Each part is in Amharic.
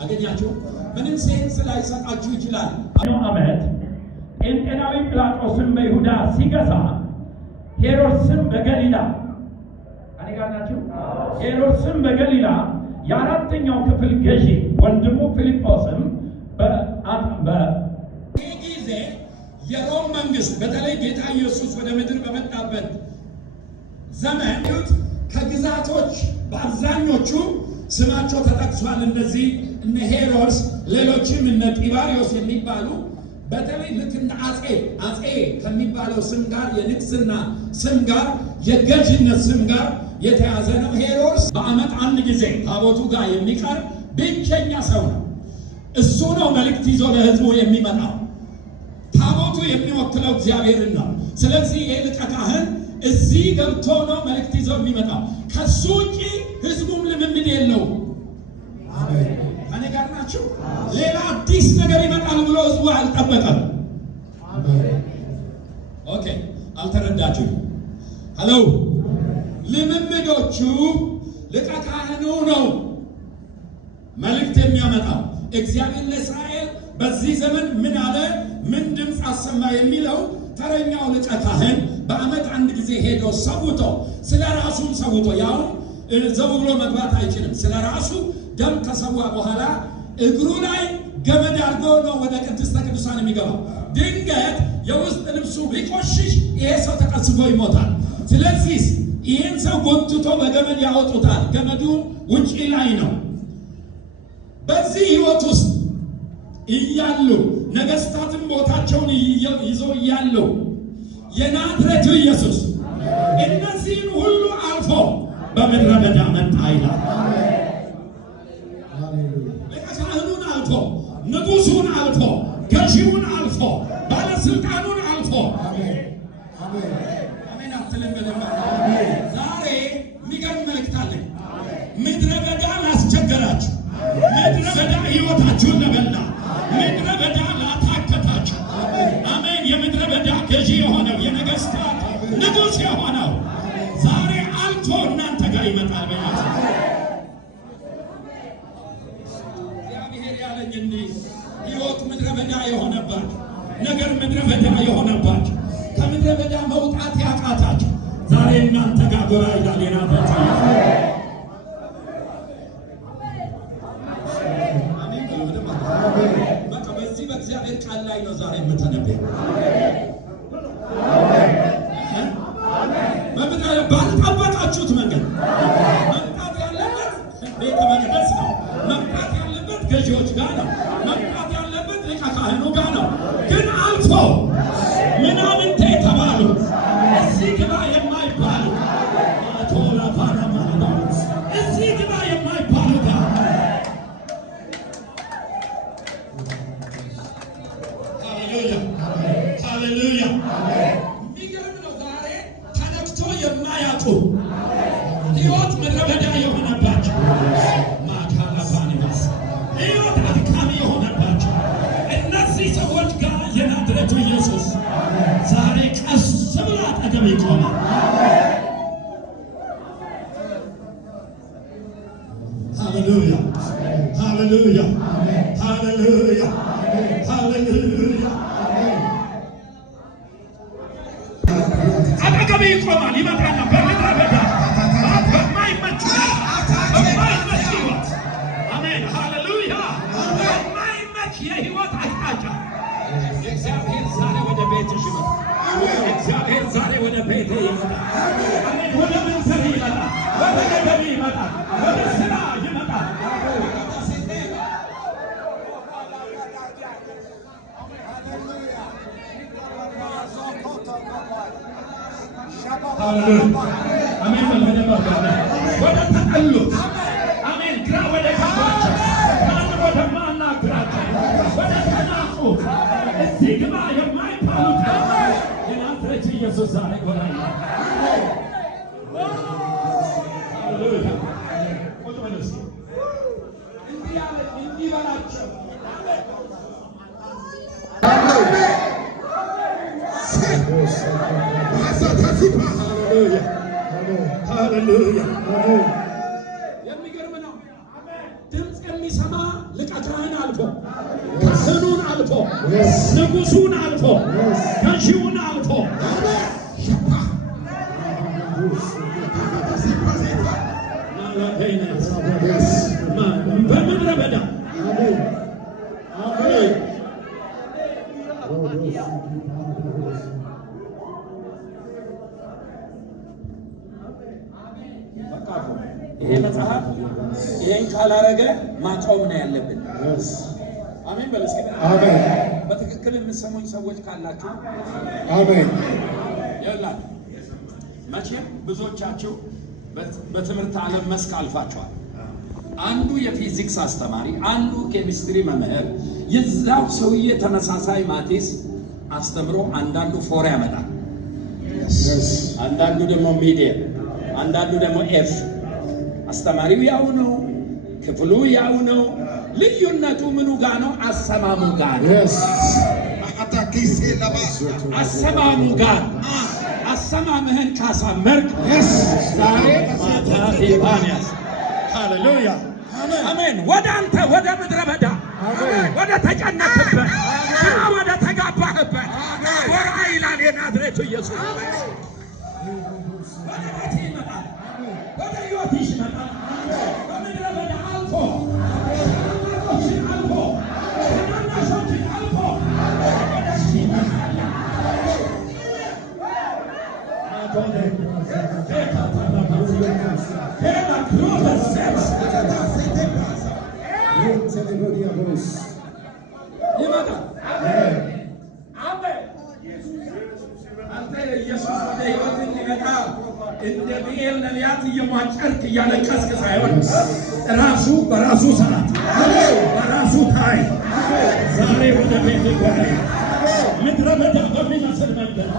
አገኛችሁ? ምንም ሴንስ ላይሰጣችሁ ይችላል። ዓመት ጴንጤናዊ ጲላጦስን በይሁዳ ሲገዛ ሄሮድስም በገሊላ አነጋናችሁ ሄሮድስም በገሊላ የአራተኛው ክፍል ገዢ ወንድሙ ፊልጶስም ጊዜ የሮም መንግስት በተለይ ጌታ ኢየሱስ ወደ ምድር በመጣበት ዘመን ከግዛቶች በአብዛኞቹ ስማቸው ተጠቅሷል። እነዚህ እነ ሄሮድስ፣ ሌሎችም እነ ጢባሪዮስ የሚባሉ በተለይ ልክ እንደ አጼ ከሚባለው ስም ጋር የንግስና ስም ጋር የገዥነት ስም ጋር የተያዘ ነው። ሄሮድስ በዓመት አንድ ጊዜ ታቦቱ ጋር የሚቀርብ ብቸኛ ሰው ነው። እሱ ነው መልእክት ይዞ ለህዝቡ የሚመጣው። ታቦቱ የሚወክለው እግዚአብሔርን ነው። ስለዚህ ይሄ ሊቀ ካህን እዚህ ገብቶ ነው መልእክት ይዞ የሚመጣው። ከሱ ውጪ ህዝቡም ልምምድ የለውም። እኔ ጋር ናችሁ? ሌላ አዲስ ነገር ይመጣል ብሎ ህዝቡ አልጠበቀም። ኦኬ፣ አልተረዳችሁም? ሄሎ፣ ልምምዶቹ ሊቀ ካህኑ ነው መልእክት የሚያመጣው። እግዚአብሔር ለእስራኤል በዚህ ዘመን ምን አለ፣ ምን ድምፅ አሰማ የሚለው ተረኛው ሊቀ ካህን በዓመት አንድ ጊዜ ሄዶ ሰውቶ ስለ ራሱም ሰውቶ ያው ዘው ብሎ መግባት አይችልም። ስለ ራሱ ደም ከሰዋ በኋላ እግሩ ላይ ገመድ አድርጎ ነው ወደ ቅድስተ ቅዱሳን የሚገባው። ድንገት የውስጥ ልብሱ ቢቆሽሽ ይሄ ሰው ተቀስፎ ይሞታል። ስለዚህ ይህን ሰው ጎትቶ በገመድ ያወጡታል። ገመዱ ውጪ ላይ ነው። በዚህ ህይወት ውስጥ እያሉ ነገስታትን ቦታቸውን ይዘው እያሉ የናዝሬቱ ኢየሱስ እነዚህን ሁሉ አልፎ በምድረ በዳ መጣ ይላል። ሊቀ ካህኑን አልፎ፣ ንጉሱን አልፎ፣ ገዢውን አልፎ፣ ባለስልጣኑን አልፎ አሜን አትልም? ዛሬ የሚገርም መልእክት አለኝ። ምድረ በዳ ላስቸገራችሁ፣ ምድረ በዳ ህይወታችሁን ለበላ፣ ምድረ በዳ ላታከታችሁ፣ አሜን፣ የምድረ በዳ ገዢ የሆነው የነገስታት ንጉስ የሆነው ዛሬ አልፎ እናንተ ጋር ይመጣል። በያት እግዚአብሔር ያለኝ እንዲህ ህይወት ምድረ በዳ የሆነባችሁ ነገር ምድረ በዳ የሆነባችሁ ከምድረ በዳ መውጣት ያቃታችሁ ዛሬ እናንተ ጋር ጎራ ይላል የናፈታ በቃ በዚህ በእግዚአብሔር ቃል ላይ ነው ዛሬ የምተነበየው። ባልጠበቃችሁት መንገድ መምጣት ያለበት ቤተ መቅደስ ነው። መምጣት ያለበት ገዢዎች ጋር ነው። መምጣት ያለበት ሊቀ ካህኑ ጋር ነው። ግን አልፎ ምናምንቴ የተባሉ እዚህ ግባ የማይባሉ እዚህ ግባ የማይባሉ ጋር ሃሌሉያ የሚገርም ነው። ዛሬ ተነክቶ የማያውቁ ህይወት ምድረ በዳ የሆነባቸው ማካላባኒባስ ህይወት አድካሚ የሆነባቸው እነዚህ ሰዎች ጋር የናዝሬቱ ኢየሱስ ዛሬ ቀስ ብሎ አጠገብ ይቆማል። ሃሌሉያ ሃሌሉያ ሃሌሉያ ሃሌሉያ አጠገብ ይቆማል። ይመጣና በምድረ በዳ በማይመች ህይወት አሜን ሃሌሉያ በማይመች የህይወት አቅጣጫ እግዚአብሔር ዛሬ ወደ ቤትሽ ይመጣል። እግዚአብሔር ዛሬ ወደ ቤቴ ይመጣል። አሜን ወደ መንሰር ይመጣል። ወደ ገደብ ይመጣል። ወደ ስራ ይመጣል። አሜን ወደ ተጠሉት አሜን ግራ ወደ ገባቸው ማን ወደ ማናግራቸው ወደ ተናቁት እዚህ ግባ የማይባሉት የናዝሬቱ ኢየሱስ ዛሬ ጎራ ይላል። ቁጭ በሉ እስኪ እንዲህ ያለ እንዲህ በላቸው ሃሌሉያ የሚገርም ነው። ድምፅ የሚሰ ሲሰማ ሊቀ ካህን አልፎ ካህኑን አልፎ ንጉሱን አልፎ ገዢውን አልፎ በምድረ በዳ ይሄ መጽሐፍ ይሄን ካላረገ ማቆም ነው ያለብን። አሜን በለስ። አሜን። በትክክል የምትሰሙኝ ሰዎች ካላችሁ አሜን። ይላል መቼም ብዙዎቻችሁ በትምህርት ዓለም መስክ አልፋችኋል። አንዱ የፊዚክስ አስተማሪ፣ አንዱ ኬሚስትሪ መምህር፣ የዛው ሰውዬ ተመሳሳይ ማቴስ አስተምሮ አንዳንዱ ፎር ያመጣል፣ አንዳንዱ ደግሞ ሚዲየም፣ አንዳንዱ ደግሞ ኤፍ። አስተማሪው ያው ነው፣ ክፍሉ ያው ነው። ልዩነቱ ምኑ ጋር ነው? አሰማሙ ጋር ነው። አሰማሙ ጋር አሰማምህን ካሳመርክ ዛሬ ማታ ሄባንያስ ሃሌሉያ አሜን። ወደ አንተ ወደ ምድረ በዳ ወደ ተጨነቅበት ወደ ተጋባህበት ወራ ይላል የናዝሬቱ ኢየሱስ። ወደ ቤት ይመጣል፣ ወደ ሕይወትሽ ይመጣል። በምድረ በዳ አልፎ ታናናሾችን አልፎ ታናናሾችን አልፎ ወደዚህ ይመጣል። እንደ ብኤል ነቢያት እየሟጨርክ እያለቀስክ ሳይሆን ራሱ በራሱ ሰዓት በራሱ ታይ ዛሬ ወደ ቤት ይጓል። ምድረ በዳ በሚመስል መንገድ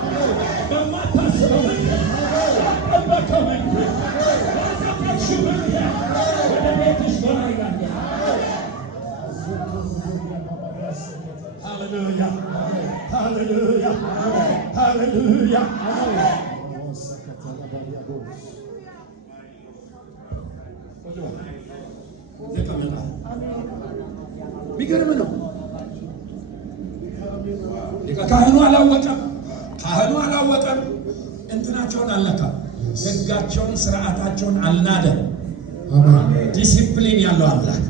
በማታስበው መንገድ በጠበቀው መንገድ በጠበቅሽው መንገድ ወደ ቤትሽ ጎራ ይላል። ሃሌሉያ ሃሌሉያ ሃሌሉያ። የሚገርም ነው። ሊቀ ካህኑ አላወቀም፣ ካህኑ አላወቀም። እንትናቸውን አልነካም፣ ሕጋቸውን ስርዓታቸውን አልናደም። ዲሲፕሊን ያለው አምላክ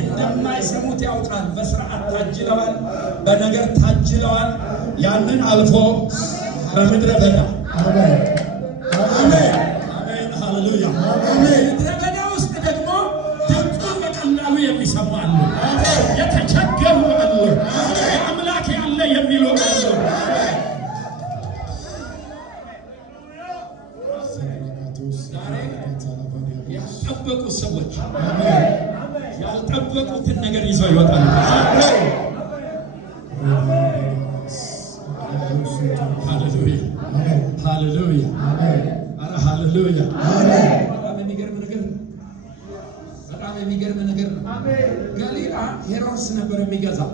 እንደማይሰሙት ያውቃል። በስርዓት ታጅለዋል፣ በነገር ታጅለዋል። ያንን አልፎ በምድረ በዳ አሜን አሜን ሃሌሉያ ምድረ በዳ ውስጥ ደግሞ ድምፁን በቀላሉ የሚሰሙ አሉ፣ የተቸገሩ አሉ፣ አምላክ ያለ የሚሉ አሉ። ያልጠበቁ ሰዎች ያልጠበቁትን ነገር ይዘው ይወጣሉ። ሃሌሉያ ሃሌሉያ ሃሌሉያ። በጣም የሚገርም ነገር ነው። በጣም የሚገርም ነገር ነው። ገሊላ ሄሮድስ ነበር የሚገዛው።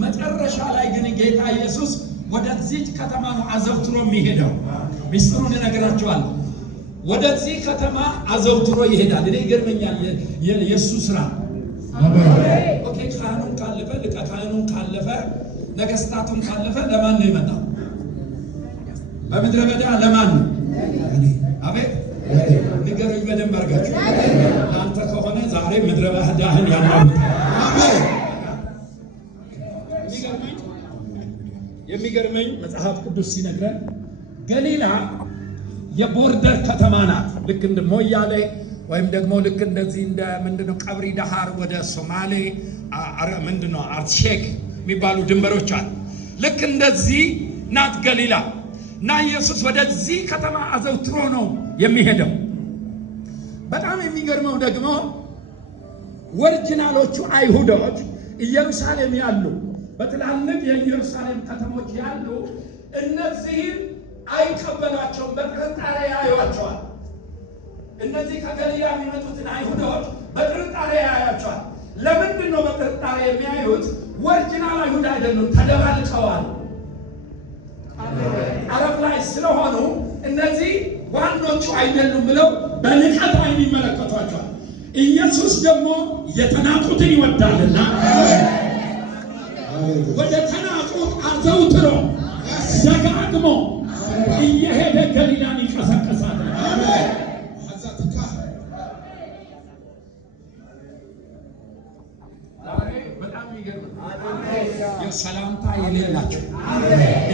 መጨረሻ ላይ ግን ጌታ ኢየሱስ ወደዚች ከተማ ነው አዘውትሮ የሚሄደው። ሚስጥሩን እነግራቸዋለሁ። ወደዚህ ከተማ አዘውትሮ ይሄዳል። እኔ ይገርመኛል የእሱ ስራ። ኦኬ ካህኑን ካለፈ ሊቀ ካህኑን ካለፈ ነገስታቱን ካለፈ ለማን ነው የመጣው? በምድረ በዳ ለማን ነው? አቤት ንገሩኝ በደንብ አድርጋችሁ። አንተ ከሆነ ዛሬ ምድረ በዳህን ያናውጥ። የሚገርመኝ መጽሐፍ ቅዱስ ሲነግረን ገሊላ የቦርደር ከተማ ናት። ልክ እንደ ሞያሌ ወይም ደግሞ ልክ እንደዚህ እንደ ምንድነው ቀብሪ ዳሃር ወደ ሶማሌ ምንድነው አርሼክ የሚባሉ ድንበሮች አሉ። ልክ እንደዚህ ናት ገሊላ እና ኢየሱስ ወደዚህ ከተማ አዘውትሮ ነው የሚሄደው። በጣም የሚገርመው ደግሞ ኦሪጂናሎቹ አይሁዶች ኢየሩሳሌም ያሉ በትላልቅ የኢየሩሳሌም ከተሞች ያሉ እነዚህን አይቀበሏቸውም፣ በጥርጣሬ ያዩዋቸዋል። እነዚህ ከገሊላ የሚመጡትን አይሁዶች በጥርጣሬ ያዩዋቸዋል። ለምንድን ነው በጥርጣሬ የሚያዩት? ኦሪጂናል አይሁድ አይደሉም፣ ተደባልቀዋል። አረብ ላይ ስለሆኑ እነዚህ ዋኖቹ አይደሉም ብለው በንቀት አይን ይመለከቷቸዋል። ኢየሱስ ደግሞ የተናቁትን ይወዳልና ወደ ተናቁት አዘውትሮ ደጋግሞ እየሄደ ገሊላን ይቀሰቅሳል። ሰላምታ የሌላቸው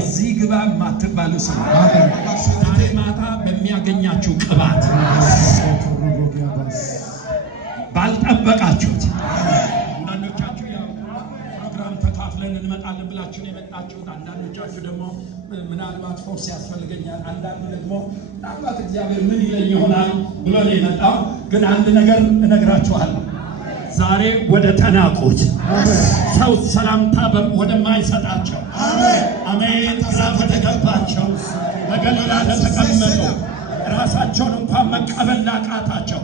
እዚህ ግባ ማትባሉ ዛሬ ማታ በሚያገኛችሁ ቅባት ባልጠበቃችሁት አንዳንዶቻችሁ ያው ፕሮግራም ተካፍለን እንመጣለን ብላችሁ ነው የመጣችሁት። አንዳንዶቻችሁ ደግሞ ምናልባት ፎርስ ያስፈልገኛል፣ አንዳንዱ ደግሞ ምናልባት እግዚአብሔር ምን ይለኝ ይሆናል ብሎ ነው የመጣው። ግን አንድ ነገር እነግራችኋለሁ። ዛሬ ወደ ተናቁት ሰው ሰላምታ ወደማይሰጣቸው አሜን ግራ ወደገባቸው በገሊላ ለተቀመጡ ራሳቸውን እንኳን መቀበል ላቃታቸው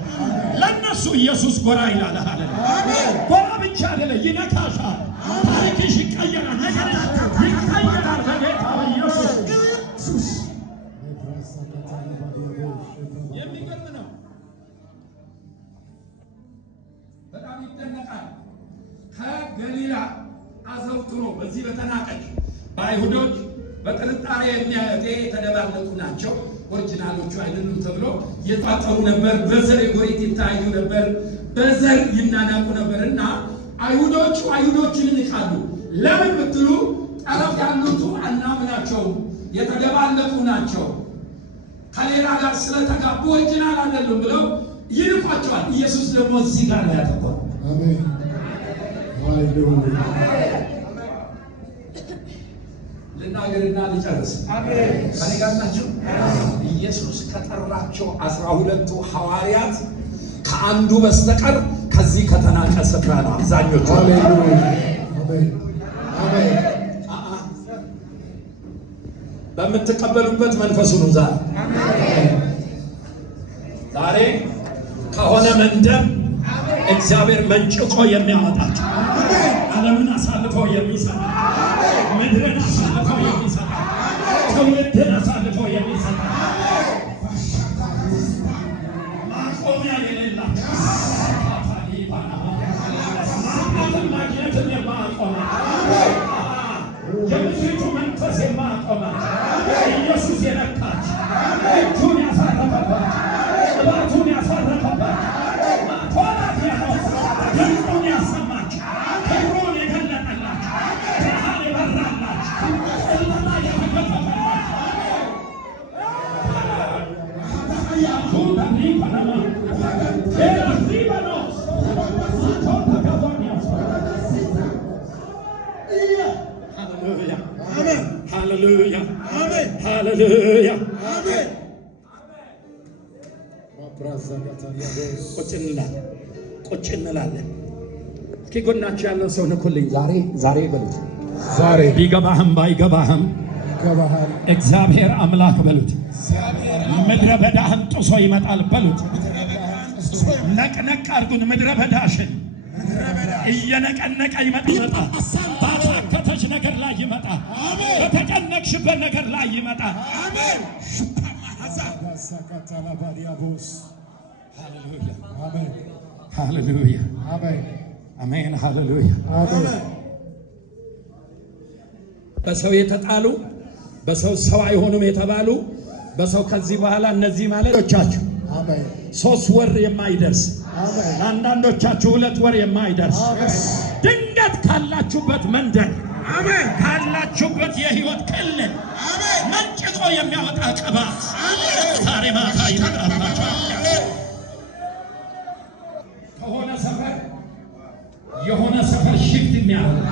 ለነሱ ኢየሱስ ጎራ ይላል። ጎራ ብቻ አይደለም፣ ይነካሻል። ታሪክሽ ይቀየራል። ነገር ይቀየራል በጌታ በኢየሱስ። የሚገርም ነው። በጣም ይደነቃል። ከገሊላ አዘውትሮ በዚህ በተናቀች በአይሁዶች በጥርጣሬ የተደባለቁ ናቸው፣ ኦሪጂናሎቹ አይደሉም ተብሎ የታጠሩ ነበር። በዘር ጎሪት ይታዩ ነበር፣ በዘር ይናናቁ ነበር እና አይሁዶቹ አይሁዶችን ይንቃሉ። ለምን ብትሉ ጠረፍ ያሉት አናምናቸው የተደባለቁ ናቸው፣ ከሌላ ጋር ስለተጋቡ ኦሪጂናል አይደሉም ብለው ይንቋቸዋል። ኢየሱስ ደግሞ እዚህ ጋር ነው ያተኮረው። አሜን ሃሌሉያ። ልናገርና ልጨርስ። አሜን ከኔ ጋር ናችሁ? ኢየሱስ ከጠራቸው 12ቱ ሐዋርያት ከአንዱ በስተቀር ከዚህ ከተናቀ ስፍራ ነው አብዛኞቹ። ሃሌሉያ አሜን አሜን። በምትቀበሉበት መንፈሱ ነው ዛሬ ከሆነ መንደር እግዚአብሔር መንጭቆ የሚያወጣቸው ዓለምን አሳልፈው የሚሰጣ ምድርን አሳልፈው የሚሰጣ ትውልድን አሳልፈው የሚሰጣ ማቆሚያ የሌላቸው ማግኘትን የማያቆማ የምድሪቱ መንፈስ የማያቆማ ኢየሱስ የነካች እጁን ያሳረፈባት ቅባቱን ያሳረፈባት ማቶላት ያለው ድምፁን ያሰማች ክብሩን የገለጠላች ብርሃን የበራላች ጨለማ የተገፈፈላች ሃሌሉያ ሃሌሉያ አሜን። ቁጭ እንላለን። እስኪ ጎናችሁ ያለው ሰው ንኩልኝ። ዛሬ በሉት። ዛሬ ቢገባህም ባይገባህም እግዚአብሔር አምላክ በሉት። ምድረ በዳህን ጥሶ ይመጣል በሉት። ነቅነቅ አድርጉን። ምድረ በዳሽን እየነቀነቀ ይመጣል። ባካተተሽ ነገር ላይ ይመጣል። በተጨነቅሽበት ነገር ላይ ይመጣል። አሜን። ሃሌሉያ አሜን ሃሌሉያ። በሰው የተጣሉ በሰው አይሆኑም የተባሉ በሰው ከዚህ በኋላ እነዚህ ማለቶቻችሁ 3 ወር የማይደርስ አንዳንዶቻችሁ 2 ወር የማይደርስ ድንገት ካላችሁበት መንደር ካላችሁበት የህይወት ክልል መንጭቆ የሚያወጣ ቅባት ዛሬ ማታ ይመጣባችኋል። ከሆነ ሰፈር የሆነ ሰፈር ሽፍት የሚያደርግ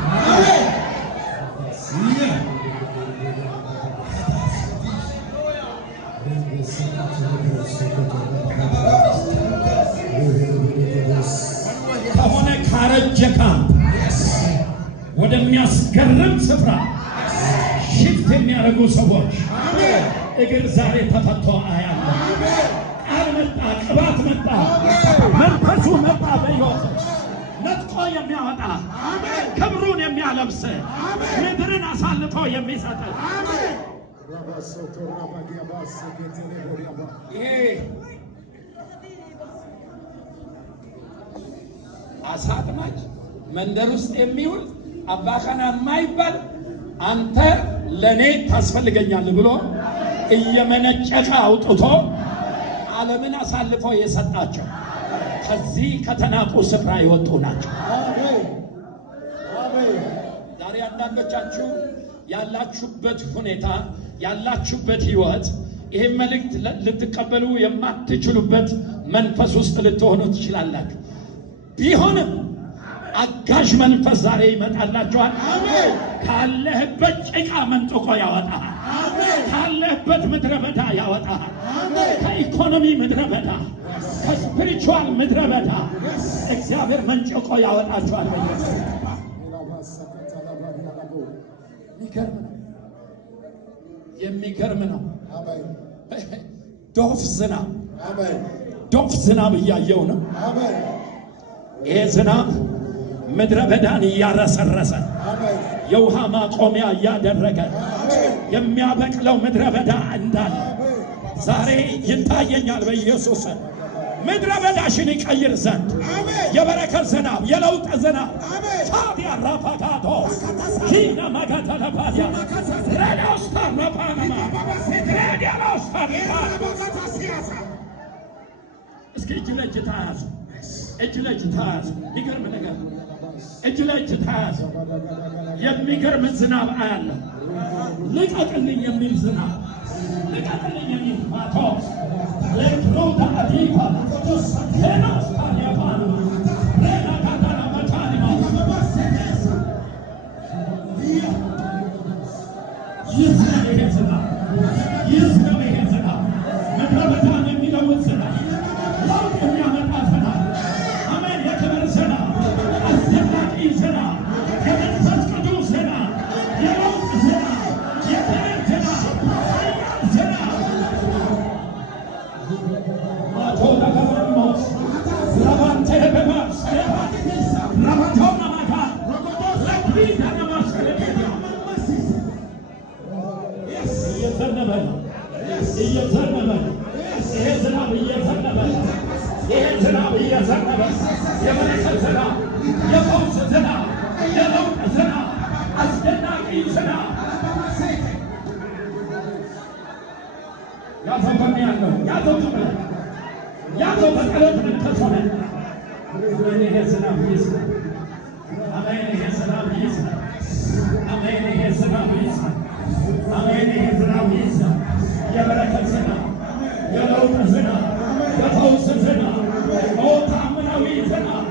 ከሆነ ካረጀ ካምፕ ወደሚያስገርም ስፍራ ሽፍት የሚያደርጉ ሰዎች እግር ዛሬ ተፈቶ አያለ። ቃል መጣ፣ ቅባት መጣ፣ መንፈሱ መጣ። በሕይወት ነጥቆ የሚያወጣ ክብሩን የሚያለብስ ምድርን አሳልፎ የሚሰጥ አሳ አጥማጅ መንደር ውስጥ የሚውል አባካና የማይባል አንተ ለኔ ታስፈልገኛለህ ብሎ እየመነጨቀ አውጥቶ ዓለምን አሳልፎ የሰጣቸው ከዚህ ከተናቁ ስፍራ የወጡ ናቸው። ዛሬ አንዳንዶቻችሁ ያላችሁበት ሁኔታ ያላችሁበት ህይወት ይሄን መልእክት ልትቀበሉ የማትችሉበት መንፈስ ውስጥ ልትሆኑ ትችላላችሁ። ቢሆንም አጋዥ መንፈስ ዛሬ ይመጣላችኋል። ካለህበት ጭቃ መንጥቆ ያወጣሃል። ካለህበት ምድረ በዳ ያወጣሃል። ከኢኮኖሚ ምድረ በዳ፣ ከስፒሪቹዋል ምድረ በዳ እግዚአብሔር መንጭቆ ያወጣችኋል። የሚገርም ነው። ዶፍ ዝናብ እያየው ነው። ይሄ ዝናብ ምድረ በዳን እያረሰረሰ የውሃ ማቆሚያ እያደረገ የሚያበቅለው ምድረ በዳ እንዳለ ዛሬ ይታየኛል። በኢየሱስ ምድረ በዳሽን ይቀይር ዘንድ የበረከት ዝናብ፣ የለውጥ ዝናብ ታዲያ ራፋታቶ ኪና ማጋታለባያ ሬዲዮስታ ረፓናማ ሬዲዮስታ እስኪ እጅ ለእጅ ተያዙ። እጅ ለእጅ ተያዙ። የሚገርም ነገር እጅ ለእጅ ተያዙ። የሚገርም ዝናብ አያለሁ። ልቀቅልኝ የሚል ዝናብ፣ ልቀቅልኝ የሚል ማቶስ ለክሮታ አዲፋ ሄኖስታ ያፋና ሬና ካታና መታኒማ ይዝነብ ይሄ ዝናብ፣ ይዝነብ ይሄ ዝናብ፣ ምድረ በዳን የሚለውጥ ዝናብ፣ ለውጥ የሚያመጣ ዝናብ። አሜን። የክብር ዝናብ፣ አስደናቂ ዝናብ፣ የመንፈስ ቅዱስ ዝናብ፣ የለውጥ ዝናብ፣ የክብር ዝናብ፣ ዝናብ ማቶ ለገበሞስ ረባንቴ በማስ ረባቶና ማታ ለክሪታ ነማስከለኛ እየዘነበ ነው። እየዘነበ ነው። ይሄ ዝናብ እየዘነበ ነው። ይሄ ዝናብ እየዘነበ የበረከት ዝናብ፣ የፈውስ ዝናብ፣ የለውጥ ዝናብ፣ አስደናቂ ዝናብ ያዘው ያለው ያዘው ተብለ ያዘው በቀለት ተሰነ ይሄ ዝናብ ይዝናብ። አሜን። ይሄ ዝናብ ይዝናብ። አሜን። ይሄ ዝናብ ይዝናብ። አሜን። ይሄ ዝናብ ይዝናብ። የበረከት ዝናብ፣ የለውጥ ዝናብ፣ የፈውስ ዝናብ፣ ተአምራዊ ዝናብ፣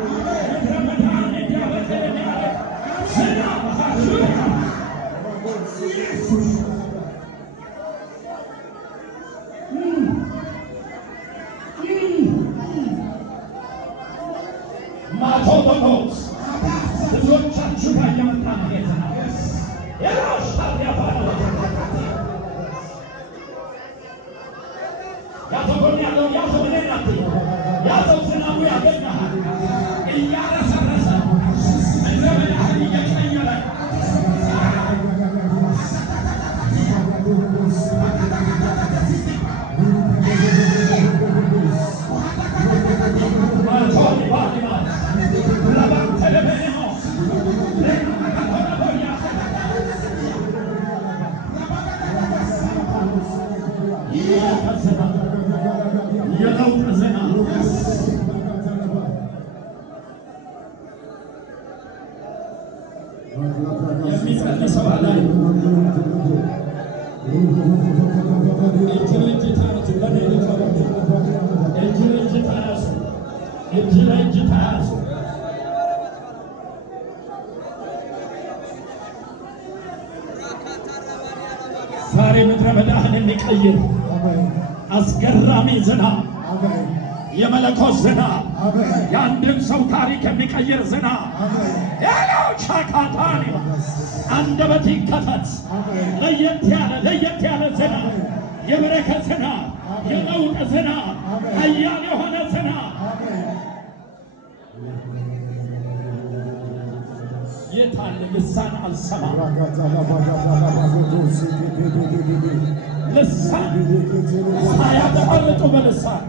ምድረ በዳን እንዲያበቅል የሚያደርግ ዝናብ ማቶቶቶስ ብዙዎቻችሁ ጋር እየመጣ ነው። ይሄ ዝናብ የራሽታል ያባለ ያተጎን ያለው ያተው ለናት ያተው ዝናቡ ያገኛል። እያረሰረሰ ምድረ በዳህን እየቀየረ የለውጥ ዝናብ የሚቀንሰው ላይ እጅ ለእጅ ተያዙ። ለኔ ልቀበሉ። እጅ ለእጅ ተያዙ። እጅ ለእጅ ተያዙ። ዛሬ ምድረ በዳህን እንዲቀይር አስገራሚ ዝናብ፣ የመለኮት ዝናብ፣ የአንድን ሰው ታሪክ የሚቀይር ዝናብ ያለው ቻካታኒ አንደበት ይከፈት። ለየት ያለ ዝናብ፣ የበረከት ዝናብ፣ የለውጥ ዝናብ፣ ኃያል የሆነ ዝናብ የታለ? ልሳን አልሰማም። ልሳን ሳያቋርጡ በልሳን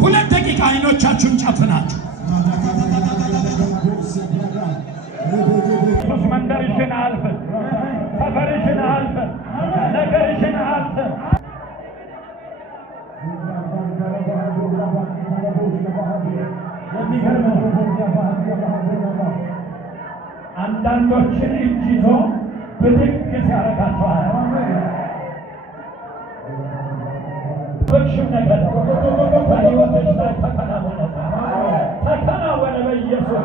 ሁለት ደቂቃ አይኖቻችሁን ጨፍናችሁ መንደርሽን አልፈን ሰፈርሽን አልፈን ነገርሽን አልፈን አንዳንዶችን እጅ ይዞ ብድግ ሲያረጋቸዋል። በክሽም ነገር በሕይወትሽ ላይ ተከናወነ በኢየሱስ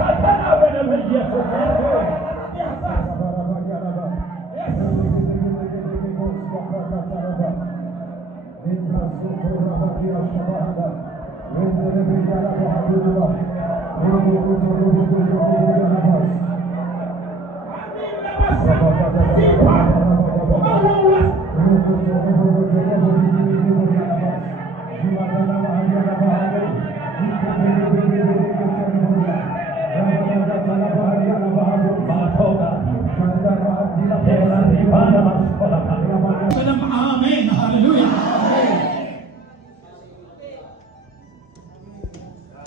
ተከናወነ በኢየሱስ አሜን ሃሌሉያ።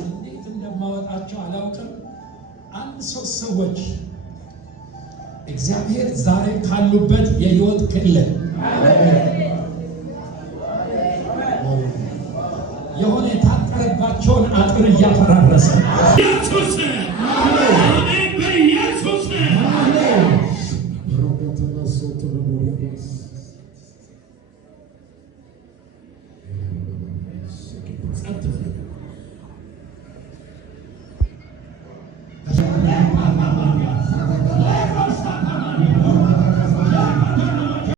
እንዴት እንደማወጣቸው አላውቅም። አንድ ሶስት ሰዎች እግዚአብሔር ዛሬ ካሉበት የህይወት ክልል የሆነ የታጠረባቸውን አጥር እያፈራረሰ ኢየሱስ አሜን በኢየሱስ ጸጥ